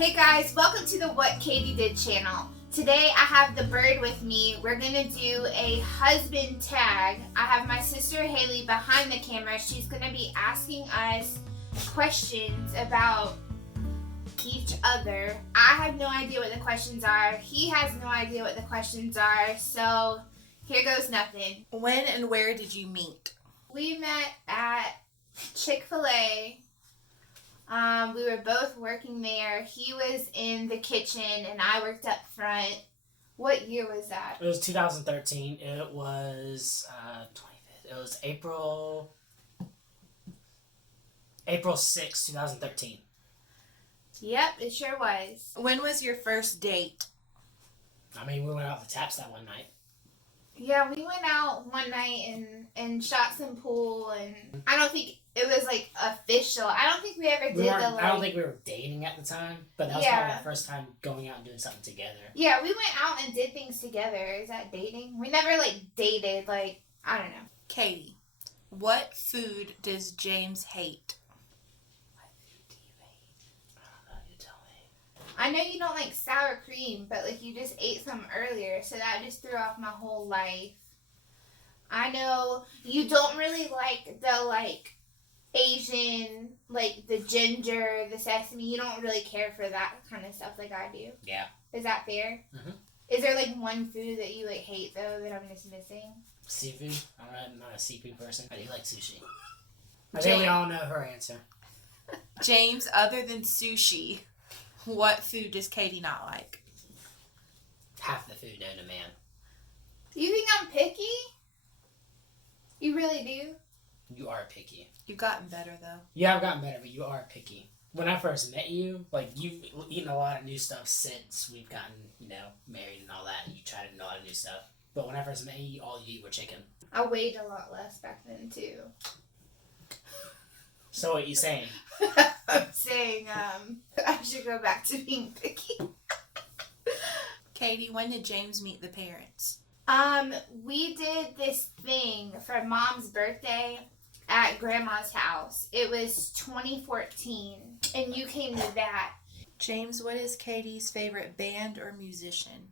Hey guys, welcome to the What Katie Did channel. Today I have the bird with me. We're gonna do a husband tag. I have my sister Haley behind the camera. She's gonna be asking us questions about each other. I have no idea what the questions are. He has no idea what the questions are. So here goes nothing. When and where did you meet? We met at Chick-fil-A. We were both working there. He was in the kitchen and I worked up front. What year was that? It was 2013. It was 25th. It was April 6, 2013. Yep, it sure was. When was your first date? I mean, we went out to Taps that one night. Yeah, we went out one night and shot some pool, and I don't think it was like official. I don't think we ever did I don't think we were dating at the time, but that was probably the first time going out and doing something together. Yeah, we went out and did things together. Is that dating? We never dated. I don't know. Katie, what food does James hate? What food do you hate? I don't know. You tell me. I know you don't like sour cream, but you just ate some earlier, so that just threw off my whole life. I know you don't really like the Asian, the ginger, the sesame. You don't really care for that kind of stuff like I do. Yeah. Is that fair? Mm-hmm. Is there one food that you hate though that I'm just missing? Seafood. I'm not a seafood person. I do like sushi. I think we all know her answer. James, other than sushi, what food does Katie not like? Half the food known to man. Do you think I'm picky? You really do? You are picky. You've gotten better, though. Yeah, I've gotten better, but you are picky. When I first met you, you've eaten a lot of new stuff since we've gotten, married and all that, and you tried a lot of new stuff. But when I first met you, all you eat were chicken. I weighed a lot less back then, too. So what are you saying? I'm saying, I should go back to being picky. Katie, when did James meet the parents? We did this thing for Mom's birthday at Grandma's house. It was 2014, and you came to that. James, what is Katie's favorite band or musician?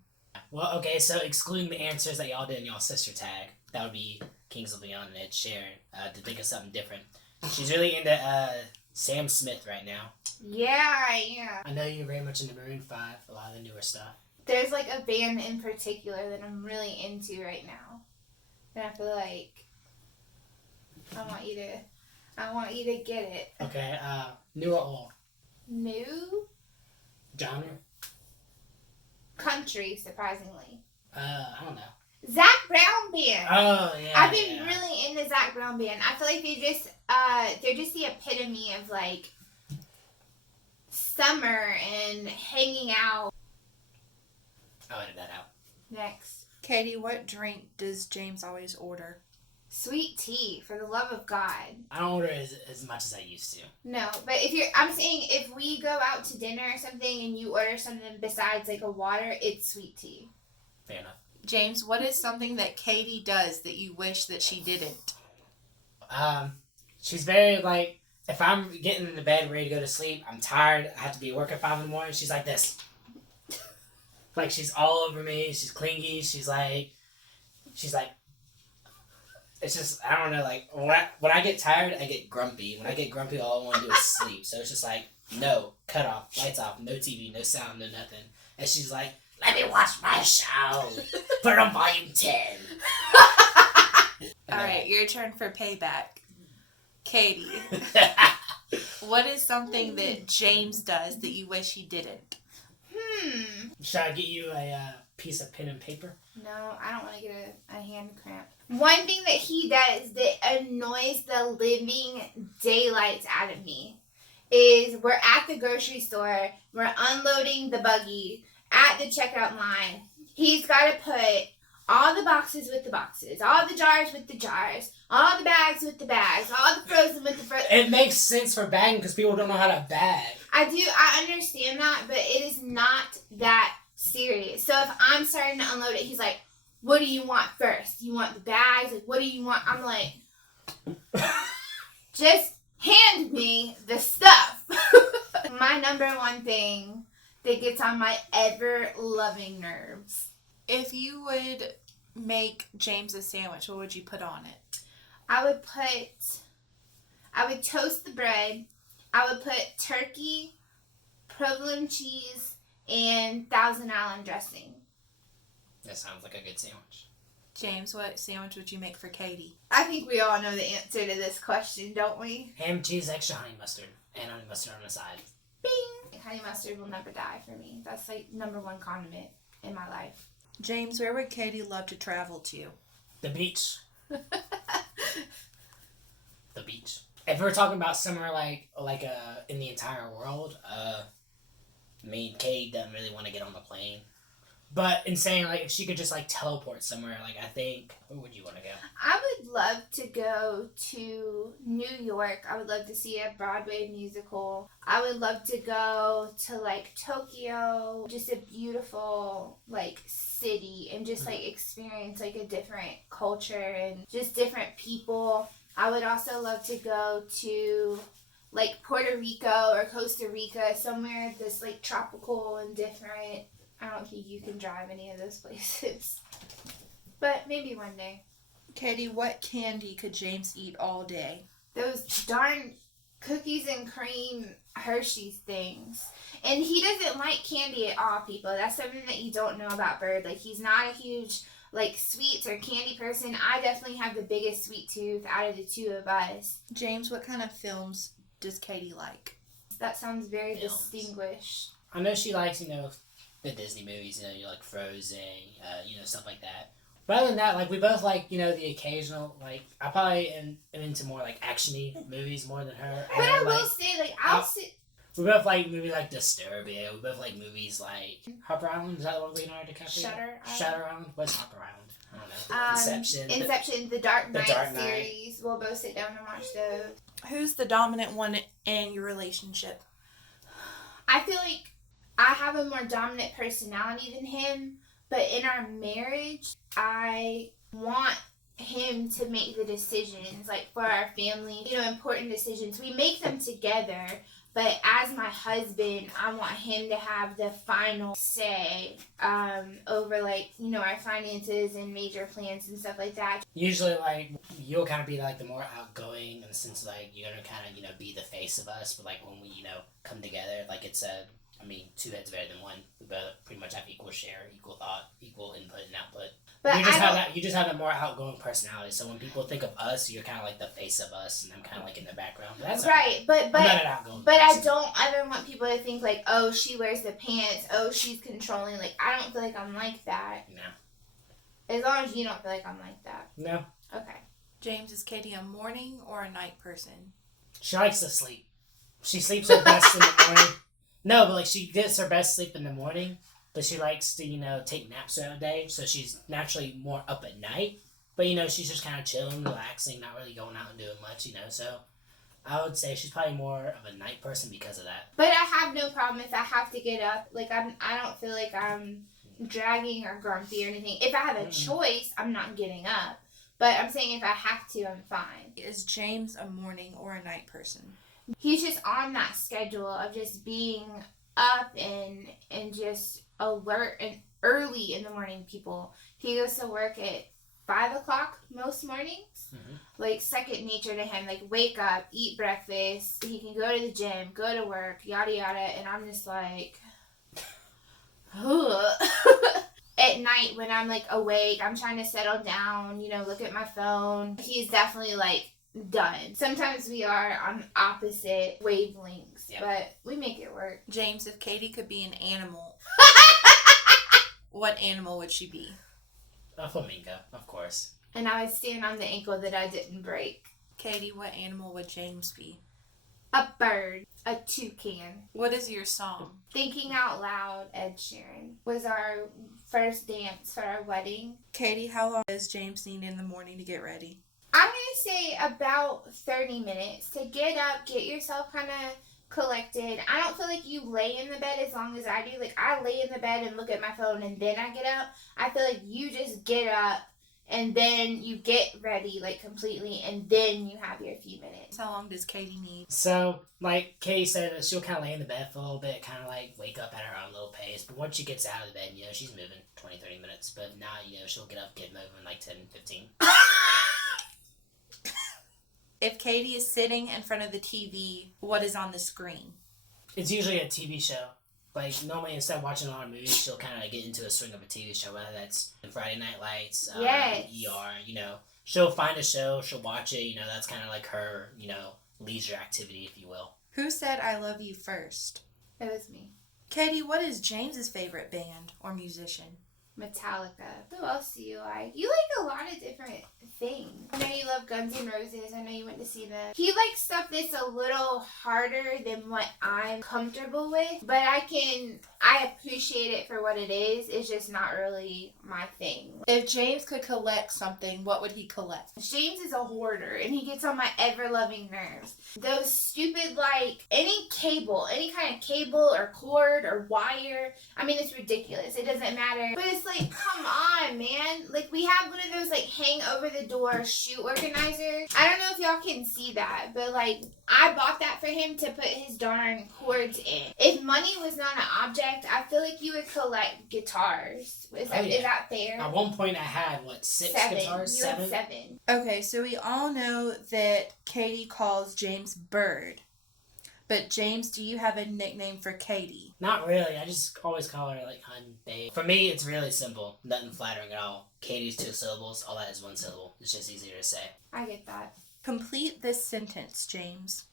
Well, okay, so excluding the answers that y'all did in y'all sister tag, that would be Kings of Leon and Ed Sheeran, to think of something different. She's really into Sam Smith right now. Yeah, I am. I know you're very much into Maroon 5, a lot of the newer stuff. There's a band in particular that I'm really into right now. And I feel like I want you to get it. Okay, new or old? New? Genre? Country, surprisingly. I don't know. Zach Brown Band. Oh, yeah. I've been really into Zach Brown Band. I feel like they're just the epitome of summer and hanging out. I'll edit that out. Next. Katie, what drink does James always order? Sweet tea, for the love of God. I don't order as much as I used to. No, but I'm saying if we go out to dinner or something and you order something besides a water, it's sweet tea. Fair enough. James, what is something that Katie does that you wish that she didn't? She's very if I'm getting into bed ready to go to sleep, I'm tired, I have to be at work at 5 in the morning, she's like this. She's all over me, she's clingy, she's like, it's just, I don't know, when I get tired, I get grumpy. When I get grumpy, all I want to do is sleep. So it's just no, cut off, lights off, no TV, no sound, no nothing. And she's like, let me watch my show. Put it on volume 10. All right, your turn for payback. Katie, what is something that James does that you wish he didn't? Should I get you a piece of pen and paper? No, I don't want to get a hand cramp. One thing that he does that annoys the living daylights out of me is we're at the grocery store, we're unloading the buggy at the checkout line. He's got to put all the boxes with the boxes, all the jars with the jars, all the bags with the bags, all the frozen with the frozen. It makes sense for bagging because people don't know how to bag. I understand that, but it is not that serious. So if I'm starting to unload it, he's like, what do you want first? You want the bags? What do you want? I'm like, just hand me the stuff. My number one thing that gets on my ever-loving nerves. If you would make James a sandwich, what would you put on it? I would toast the bread. I would put turkey, provolone cheese, and Thousand Island dressing. That sounds like a good sandwich. James, what sandwich would you make for Katie? I think we all know the answer to this question, don't we? Ham, cheese, extra honey mustard. And honey mustard on the side. Bing! Honey mustard will never die for me. That's like number one condiment in my life. James, where would Katie love to travel to? The beach. The beach. If we're talking about somewhere like in the entire world, me and Katie doesn't really want to get on the plane. But in saying, like, if she could just, like, teleport somewhere, like, I think, where would you want to go? I would love to go to New York. I would love to see a Broadway musical. I would love to go to, like, Tokyo. Just a beautiful, like, city. And just, like, experience, like, a different culture and just different people. I would also love to go to, like, Puerto Rico or Costa Rica. Somewhere that's, like, tropical and different. I don't think you can drive any of those places. But maybe one day. Katie, what candy could James eat all day? Those darn cookies and cream Hershey's things. And he doesn't like candy at all, people. That's something that you don't know about Bird. Like, he's not a huge, like, sweets or candy person. I definitely have the biggest sweet tooth out of the two of us. James, what kind of films does Katie like? That sounds very Films. distinguished. I know she likes, the Disney movies, like Frozen, stuff like that. But other than that, like, we both like, the occasional, like, I probably am into more, like, action-y movies more than her. But I will say, like, I'll sit... We both like movies like Disturbia. We both like movies like Harper Island. Is that what Leonardo DiCaprio? Shutter Island. What's Harper Island? I don't know. Inception. The Dark Knight Dark Knight series. We'll both sit down and watch those. Who's the dominant one in your relationship? I feel like I have a more dominant personality than him, but in our marriage, I want him to make the decisions, like, for our family, important decisions. We make them together, but as my husband, I want him to have the final say over, like, our finances and major plans and stuff like that. Usually, like, you'll kind of be, like, the more outgoing in the sense, like, you're going to kind of, be the face of us, but, like, when we, come together, like, it's two heads better than one. We both pretty much have equal share, equal thought, equal input and output. But you just have that more outgoing personality. So when people think of us, you're kind of like the face of us, and I'm kind of like in the background. But that's right. But I'm not an outgoing but person. I don't ever want people to think like, oh, she wears the pants. Oh, she's controlling. Like, I don't feel like I'm like that. No. As long as you don't feel like I'm like that. No. Okay. James, is Katie a morning or a night person? She likes to sleep. She sleeps her best in the morning. No, but, like, she gets her best sleep in the morning, but she likes to, take naps throughout the day, so she's naturally more up at night. But, she's just kind of chilling, relaxing, not really going out and doing much, so I would say she's probably more of a night person because of that. But I have no problem if I have to get up. Like, I don't feel like I'm dragging or grumpy or anything. If I have a choice, I'm not getting up. But I'm saying if I have to, I'm fine. Is James a morning or a night person? He's just on that schedule of just being up and just alert and early in the morning, people. He goes to work at 5 o'clock most mornings. Mm-hmm. Like, second nature to him. Like, wake up, eat breakfast. He can go to the gym, go to work, yada yada. And I'm just like, ugh. At night when I'm, like, awake, I'm trying to settle down, look at my phone. He's definitely, like, done. Sometimes we are on opposite wavelengths, but we make it work. James, if Katie could be an animal, what animal would she be? A flamingo, of course. And I would stand on the ankle that I didn't break. Katie, what animal would James be? A bird. A toucan. What is your song? Thinking Out Loud, Ed Sheeran, was our first dance for our wedding. Katie, how long does James need in the morning to get ready? I'm going to say about 30 minutes to get up, get yourself kind of collected. I don't feel like you lay in the bed as long as I do. Like, I lay in the bed and look at my phone and then I get up. I feel like you just get up and then you get ready like completely, and then you have your few minutes. How long does Katie need? So, like Katie said, that she'll kind of lay in the bed for a little bit, kind of like wake up at her own little pace. But once she gets out of the bed, she's moving 20-30 minutes. But now, she'll get up, get moving like 10-15. If Katie is sitting in front of the TV, what is on the screen? It's usually a TV show. Like, normally instead of watching a lot of movies, she'll kind of get into a swing of a TV show, whether that's Friday Night Lights, Yes. ER, She'll find a show, she'll watch it, that's kind of like her, leisure activity, if you will. Who said I love you first? It was me. Katie, what is James's favorite band or musician? Metallica. Who else do you like? You like a lot of different things. I know you love Guns N' Roses. I know you went to see them. He likes stuff that's a little harder than what I'm comfortable with, but I appreciate it for what it is. It's just not really my thing. If James could collect something, what would he collect? James is a hoarder, and he gets on my ever-loving nerves. Those stupid, any kind of cable or cord or wire. I mean, it's ridiculous. It doesn't matter. But it's come on, man. We have one of those, hang over the door shoe organizers. I don't know if y'all can see that, but, I bought that for him to put his darn cords in. If money was not an object, I feel like you would collect guitars. Is that fair? At one point, I had, 6 guitars? You had 7. Okay, so we all know that Katie calls James Bird. But James, do you have a nickname for Katie? Not really. I just always call her, hun, babe. For me, it's really simple. Nothing flattering at all. Katie's 2 syllables. All that is 1 syllable. It's just easier to say. I get that. Complete this sentence, James.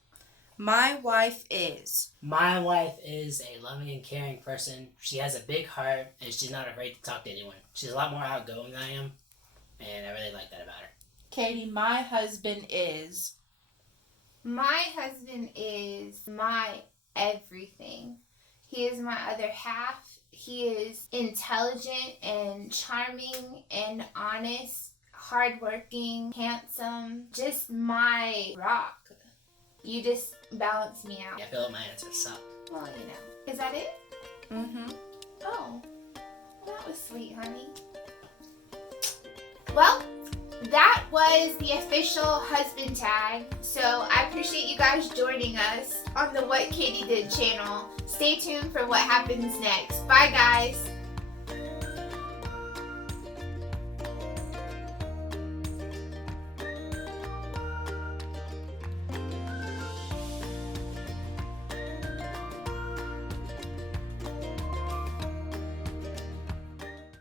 My wife is. My wife is a loving and caring person. She has a big heart, and she's not afraid to talk to anyone. She's a lot more outgoing than I am, and I really like that about her. Katie, my husband is. My husband is my everything. He is my other half. He is intelligent and charming and honest, hardworking, handsome, just my rock. You just balance me out. Yeah, I feel like my answers suck. Well, Is that it? Mm-hmm. Oh, that was sweet, honey. Well, that was the official husband tag. So I appreciate you guys joining us on the What Katy Did channel. Stay tuned for what happens next. Bye, guys.